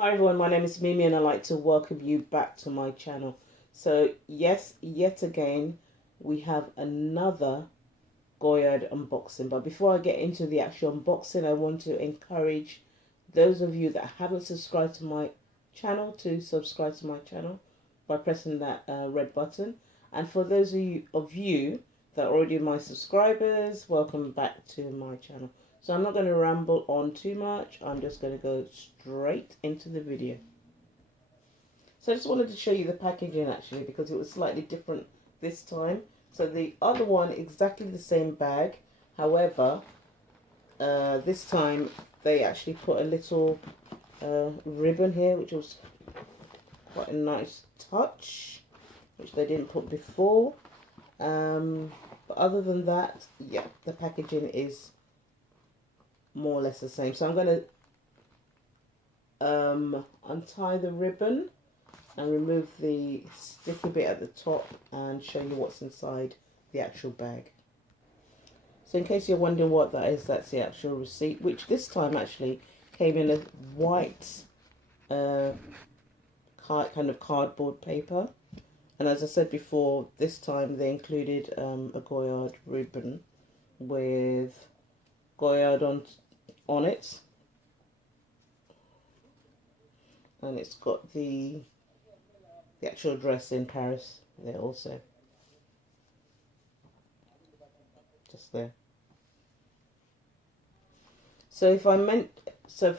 Hi everyone, my name is Mimi and I'd like to welcome you back to my channel. So yes, yet again, we have another Goyard unboxing. But before I get into the actual unboxing, I want to encourage those of you that haven't subscribed to my channel to subscribe to my channel by pressing that red button. And for those of you that are already my subscribers, welcome back to my channel. So I'm not going to ramble on too much. I'm just going to go straight into the video. So I just wanted to show you the packaging actually, because it was slightly different this time. So the other one, exactly the same bag. However, this time they actually put a little ribbon here, which was quite a nice touch, which they didn't put before. But other than that, yeah, the packaging is more or less the same. So I'm going to untie the ribbon and remove the sticky bit at the top and show you what's inside the actual bag. So in case you're wondering what that is, that's the actual receipt, which this time actually came in a white kind of cardboard paper. And as I said before, this time they included a Goyard ribbon with Goyard on it, and it's got the actual address in Paris there also, just there. So for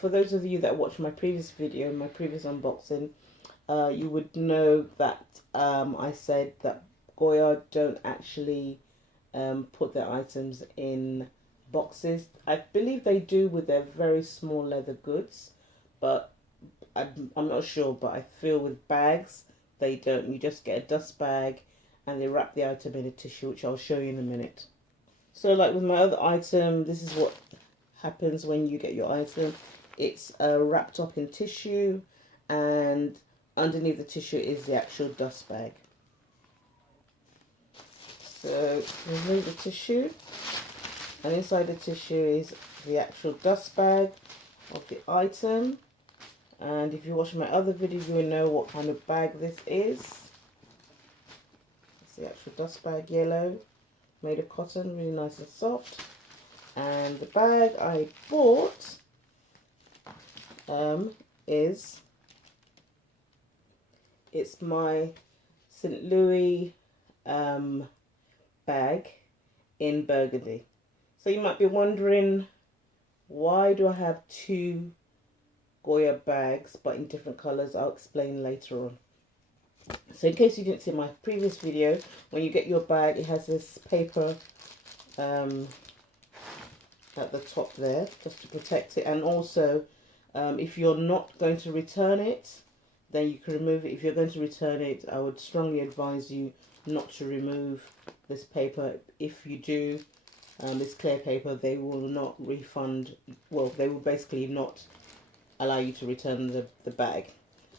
those of you that watched my previous video, my previous unboxing, you would know that I said that Goyard don't actually put their items in boxes. I believe they do with their very small leather goods, but I'm not sure. But I feel with bags they don't. You just get a dust bag and they wrap the item in a tissue, which I'll show you in a minute. So like with my other item, this is what happens when you get your item. It's wrapped up in tissue, and underneath the tissue is the actual dust bag. So remove the tissue, and inside the tissue is the actual dust bag of the item. And if you watch my other video, you will know what kind of bag this is. It's the actual dust bag, yellow, made of cotton, really nice and soft. And the bag I bought it's my Saint Louis bag in Burgandy. So you might be wondering, why do I have two Goyard bags but in different colours? I'll explain later on. So in case you didn't see my previous video, when you get your bag, it has this paper at the top there just to protect it. And also if you're not going to return it, then you can remove it. If you're going to return it, I would strongly advise you not to remove this paper. If you do, this clear paper, they will not refund. Well, they will basically not allow you to return the bag.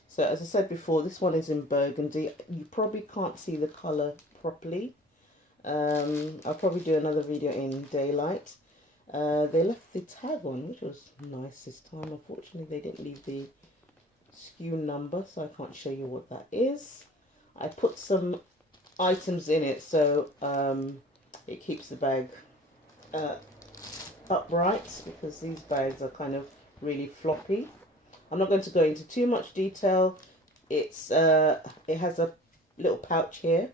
So as I said before, this one is in Burgundy. You probably can't see the colour properly. I'll probably do another video in daylight. They left the tag on, which was nice this time. Unfortunately, they didn't leave the SKU number, so I can't show you what that is. I put some items in it, so it keeps the bag upright, because these bags are kind of really floppy. I'm not going to go into too much detail. It has a little pouch here,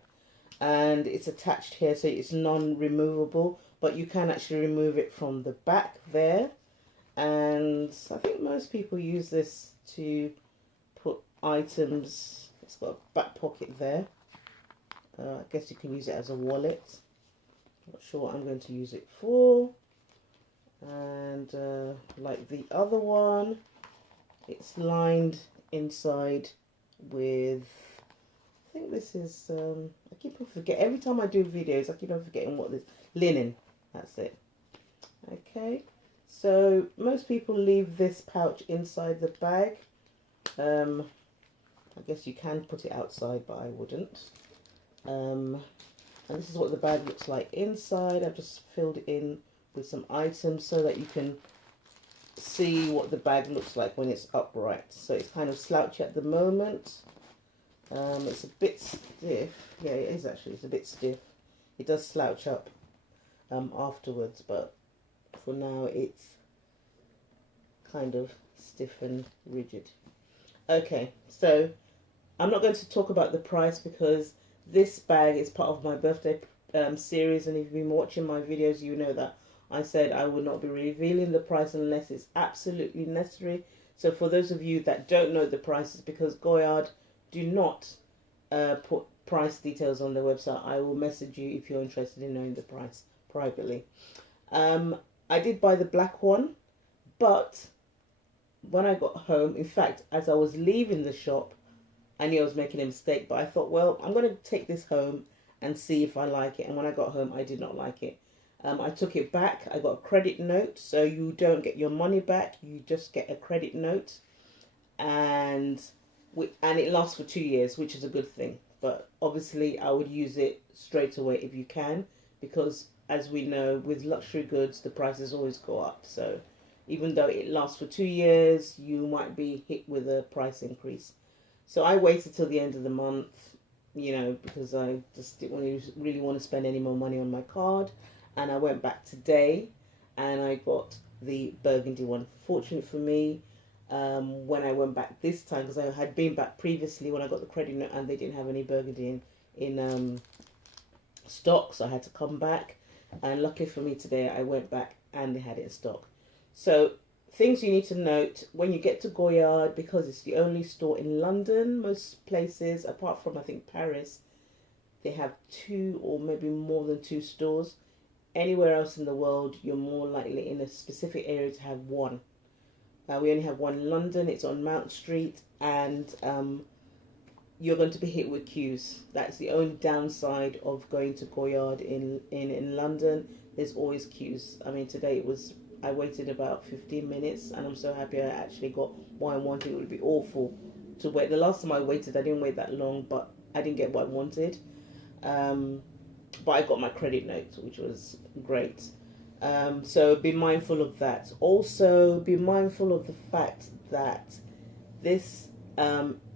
and it's attached here, so it's non-removable, but you can actually remove it from the back there. And I think most people use this to put items. It's got a back pocket there. I guess you can use it as a wallet. Not sure what I'm going to use it for. And like the other one, it's lined inside with, I think this is, I keep on forgetting, every time I do videos, I keep on forgetting what this, linen, that's it. Okay, so most people leave this pouch inside the bag. I guess you can put it outside, but I wouldn't. And this is what the bag looks like inside. I've just filled it in with some items so that you can see what the bag looks like when it's upright. So it's kind of slouchy at the moment. It's a bit stiff. Yeah, it is actually. It's a bit stiff. It does slouch up afterwards, but for now it's kind of stiff and rigid. Okay, so I'm not going to talk about the price because this bag is part of my birthday series, and if you've been watching my videos, you know that I said I would not be revealing the price unless it's absolutely necessary. So for those of you that don't know the prices, because Goyard do not put price details on their website, I will message you if you're interested in knowing the price privately. I did buy the black one, but when I got home, in fact, as I was leaving the shop, I knew I was making a mistake, but I thought, well, I'm going to take this home and see if I like it. And when I got home, I did not like it. I took it back. I got a credit note, so you don't get your money back. You just get a credit note, and it lasts for 2 years, which is a good thing. But obviously, I would use it straight away if you can, because as we know, with luxury goods, the prices always go up. So even though it lasts for 2 years, you might be hit with a price increase. So I waited till the end of the month, because I just didn't really want to spend any more money on my card. And I went back today and I got the burgundy one. Fortunate for me, when I went back this time, because I had been back previously when I got the credit note and they didn't have any burgundy in stock, so I had to come back. And luckily for me today, I went back and they had it in stock. So things you need to note when you get to Goyard, because it's the only store in London. Most places, apart from I think Paris, they have 2 or maybe more than 2 stores. Anywhere else in the world, you're more likely in a specific area to have one. We only have one in London. It's on Mount Street, and you're going to be hit with queues. That's the only downside of going to Goyard in London. There's always queues. I mean, today I waited about 15 minutes, and I'm so happy I actually got what I wanted. It would be awful to wait. The last time I waited, I didn't wait that long, but I didn't get what I wanted. But I got my credit note, which was great. So be mindful of that. Also, be mindful of the fact that they're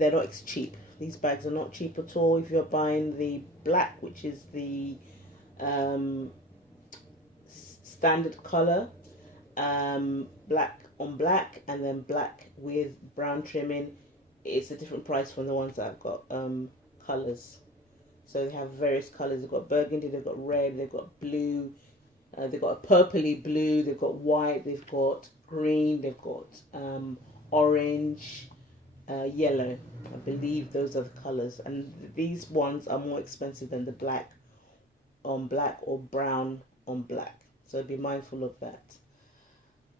not cheap. These bags are not cheap at all. If you're buying the black, which is the standard color, black on black, and then black with brown trimming, it's a different price from the ones that I've got colors. So they have various colors. They've got burgundy, they've got red, they've got blue, they've got a purpley blue, they've got white, they've got green, they've got orange, yellow. I believe those are the colors. And these ones are more expensive than the black on black or brown on black. So be mindful of that.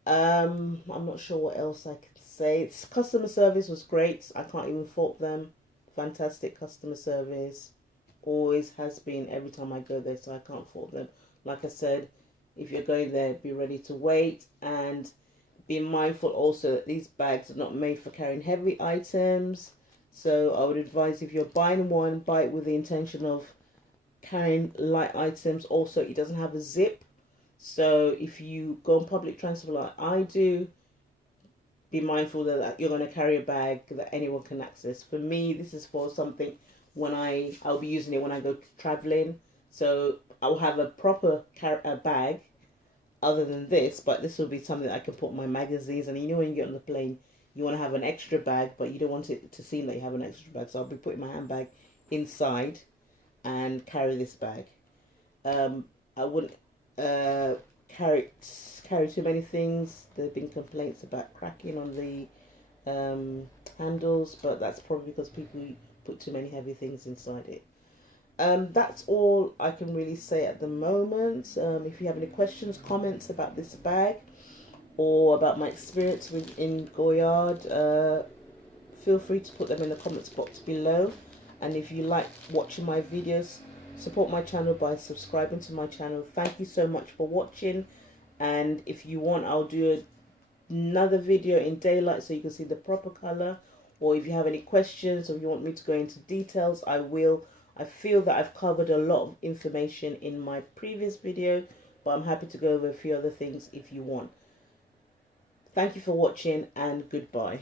I'm not sure what else I can say. Customer service was great. I can't even fault them. Fantastic customer service. Always has been every time I go there, so I can't fault them. Like I said, if you're going there, be ready to wait, and be mindful also that these bags are not made for carrying heavy items. So I would advise, if you're buying one, buy it with the intention of carrying light items. Also, it doesn't have a zip, so if you go on public transport like I do, be mindful that you're going to carry a bag that anyone can access. For me, this is for something when I'll be using it when I go traveling. So I'll have a proper bag other than this, but this will be something that I can put my magazines. And when you get on the plane, you want to have an extra bag, but you don't want it to seem like you have an extra bag. So I'll be putting my handbag inside and carry this bag. I wouldn't carry too many things. There have been complaints about cracking on the handles, but that's probably because people put too many heavy things inside it. That's all I can really say at the moment. If you have any questions, comments about this bag or about my experience in Goyard, feel free to put them in the comments box below. And if you like watching my videos, support my channel by subscribing to my channel. Thank you so much for watching. And if you want, I'll do another video in daylight so you can see the proper color. Or if you have any questions or you want me to go into details, I will. I feel that I've covered a lot of information in my previous video, but I'm happy to go over a few other things if you want. Thank you for watching and goodbye.